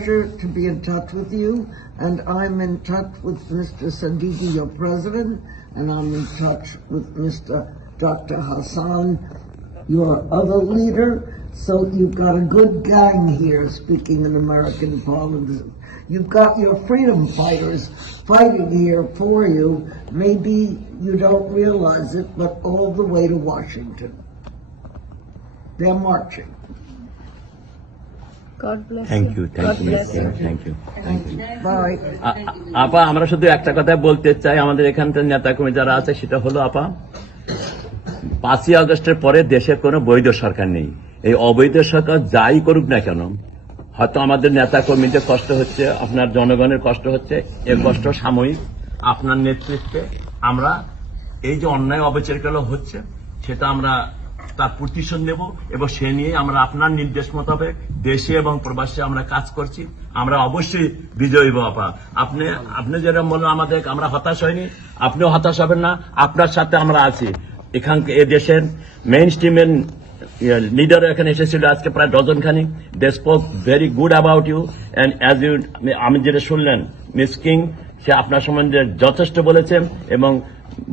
pleasure to be in touch with you, and I'm in touch with Mr. Siddiqui, your president, and I'm in touch with Mr. Dr. Hassan, your other leader. So you've got a good gang here speaking in American Parliament. You've got your freedom fighters fighting here for you. Maybe you don't realize it, but all the way to Washington. They're marching. God bless thank you. You, thank you, thank you. Bye. আপা, আমরা শুধু একটা কথা বলতে চাই, আমাদের এখানকার নেতা কর্মী যারা আছে, সেটা হলো আপা, 5ই আগস্টের পরে দেশের কোনো বৈধ সরকার নেই। এই অবৈধ সরকার যাই করুক না কেন, হয়তো আমাদের নেতা কর্মীদের কষ্ট হচ্ছে, আপনার জনগণের কষ্ট হচ্ছে, এর কষ্ট সাময়িক। আপনার নেতৃত্বে আমরা এই যে অন্যায় অবিচারগুলো হচ্ছে, সেটা আমরা তার প্রতিশোধ নেব, এবং সে নিয়ে আমরা আপনার নির্দেশ মোতাবেক দেশে এবং প্রবাসে আমরা কাজ করছি। আমরা অবশ্যই বিজয়ী বাবা। আপনি যেরকম বললেন আমাদের, আমরা হতাশ হয়নি, আপনিও হতাশ হবেন না, আপনার সাথে আমরা আছি। এখানকার এ দেশের মেইন স্ট্রিমের লিডার এখানে এসেছিল আজকে প্রায় ডজনখানি। They spoke very good about you, and as you, আমি যেটা শুনলেন মিস কিং, সে আপনার সম্বন্ধে যথেষ্ট বলেছেন, এবং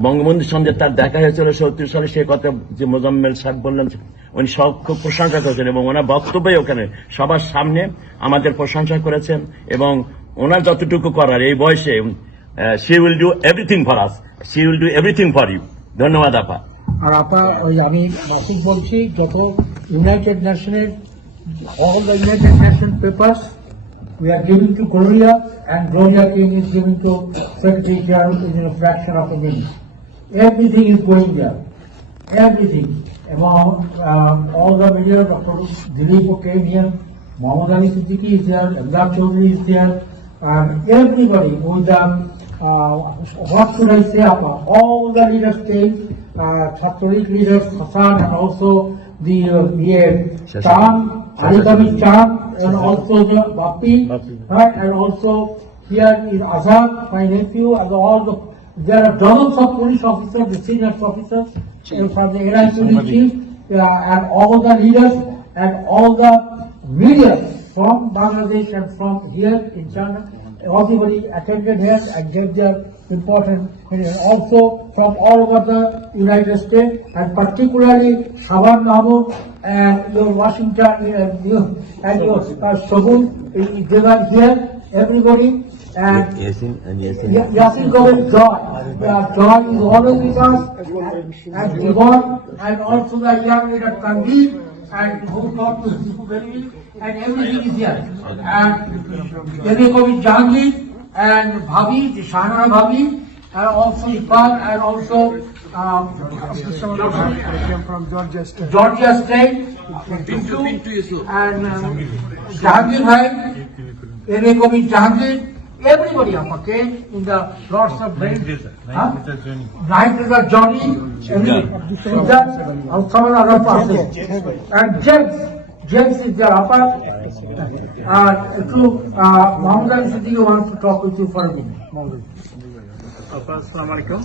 বঙ্গবন্ধুর সঙ্গে তার দেখা হয়েছিল 70 সালে, সে কথা যে মোজাম্মেল সাহেব বললেন, উনি সব খুব প্রশংসা করেছেন, এবং ওনার বক্তব্যে ওখানে সবার সামনে আমাদের প্রশংসা করেছেন, এবং ওনার যতটুকু করার এই বয়সে, she will do everything for us, she will do everything for you. ধন্যবাদ আপা। আর আপা, ওই আমি মাসুদ বলছি, যত ইউনাইটেড নেশনের, all the United Nations papers we are giving to Gloria, and Gloria King is giving to Secretary General in a fraction of a minute. Everything is going there. Everything. Among all the media, Dr. Dilip came here, Mohammad Ali Siddiqui is there, Abdul Chaudhry is there, and everybody with the, what should I say, Appa? All the leaders came, Catholic leaders, Hassan, and also the Chan, Ali Kami Chan, and also the Bapi, right? And also here is Azad, my nephew, and all the, there are dozens of police officers, the senior officers, from the NIC chief, and all the leaders, and all the media from Bangladesh and from here in China. Everybody attended here and gave their important, and also from all over the United States, and particularly Shaban Mahmood and your Washington and your Shogun, they were here, everybody. And Yasin Govind Joy, Joy is always with us, and Devon, and also the young leader Tanveer, and who talked to you very well, and everything is here. And Yasin Jahangir, and Bhabi, the Shahana Bhabi, and also Iqbal, and also from Georgia State, Pintu, and Jahangir Bhai, Yasin Jahangir, everybody came in the lots of brain. Night is a Johnny, and some other person. And James is there, Appa. Mohammad Ali Siddiqui wants to talk with you for a minute. আসসালামু আলাইকুম।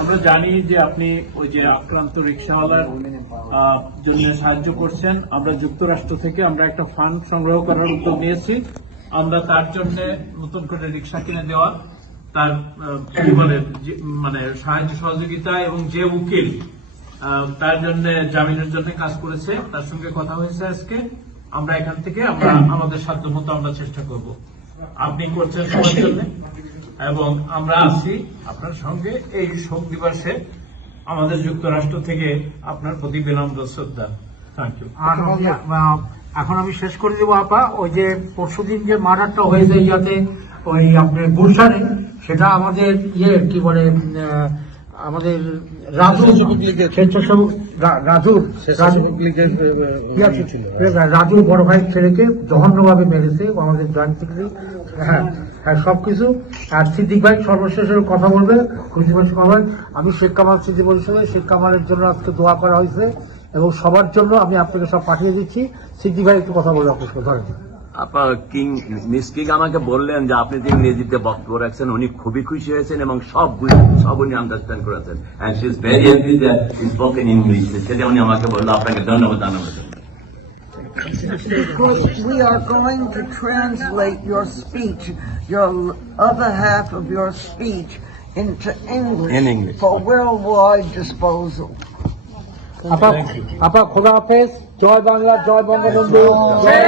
আমরা জানি যে আপনি ওই যে আক্রান্ত রিক্সাওয়ালার জন্য সাহায্য করছেন। আমরা যুক্তরাষ্ট্র থেকে আমরা একটা ফান্ড সংগ্রহ করার উদ্যোগ নিয়েছি। আমরা তার জন্য নতুন করে রিক্সা কিনে দেওয়া, তার কি বলে মানে সাহায্য সহযোগিতা, এবং যে উকিল তার জন্য জামিনের জন্য কাজ করেছে, তার সঙ্গে কথা হয়েছে আজকে। আমরা এখান থেকে আমরা আমাদের সাধ্য মতো আমরা চেষ্টা করব। আপনি করছেন সবার জন্য, এবং আমরা আছি আপনার সঙ্গে এই শোক দিবসে। আমাদের যুক্তরাষ্ট্র থেকে আপনার প্রতি বিনম্র শ্রদ্ধা। Thank you. আর এখন আমি শেষ করে দেবো আপা, ওই যে পরশুদিন যে মার্ডারটা হয়েছে যাতে ওই আপনার গুলশানে, সেটা আমাদের কি বলে আমাদের রাজুর বড় ভাই ছেলেকে জঘন্যভাবে মেরেছে আমাদের জয়েন্ট সেক্রেটারি। হ্যাঁ হ্যাঁ, সবকিছু। আর সিদ্দিক ভাই সর্বশেষ কথা বলবে, খুশি সবাই। আমি শেখ কামাল স্মৃতি পরিষদে শেখ কামালের জন্য আজকে দোয়া করা হয়েছে, এবং সবার জন্য আমি আপনাকে সব পাঠিয়ে দিচ্ছি। সিদ্দিক ভাই একটু কথা বলবে আপনাকে, ধরেন। আপনার মিস কিং আমাকে বললেন যে আপনি যে ইংরেজিতে বক্তব্য রাখছেন, উনি খুবই খুশি হয়েছেন, এবং সব উনি আন্ডারস্ট্যান্ড করেছেন, and she is very happy that he spoken English. সেটা উনি আমাকে বললো। আপনাকে ধন্যবাদ জানাবো। because we are going to translate your speech, your other half of your speech, into English, In English. for worldwide disposal. আপা খোদা হাফেজ, জয় বাংলা, জয় বঙ্গবন্ধু, জয়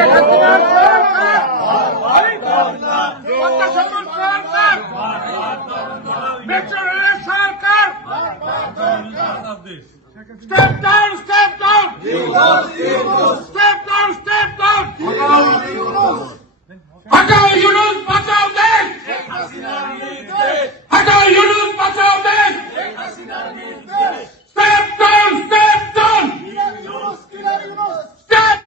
Step down! Step down! Step down! Step down! Bachao Yunus! Bachao Desh!